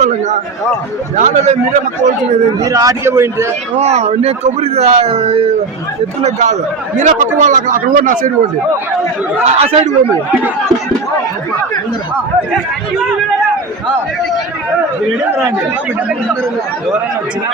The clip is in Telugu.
పోయించుకోవాలిగా యాడలే మీరే పక్క పోల్చలేదు. మీరు ఆడికే పోయింటే నేను కొబ్బరి ఎత్తులకు కాదు, మీరే పక్క వాళ్ళు అక్కడ కూడా నా సైడ్ పోండి, ఆ సైడ్ పోండి. ఎవరైనా వచ్చినా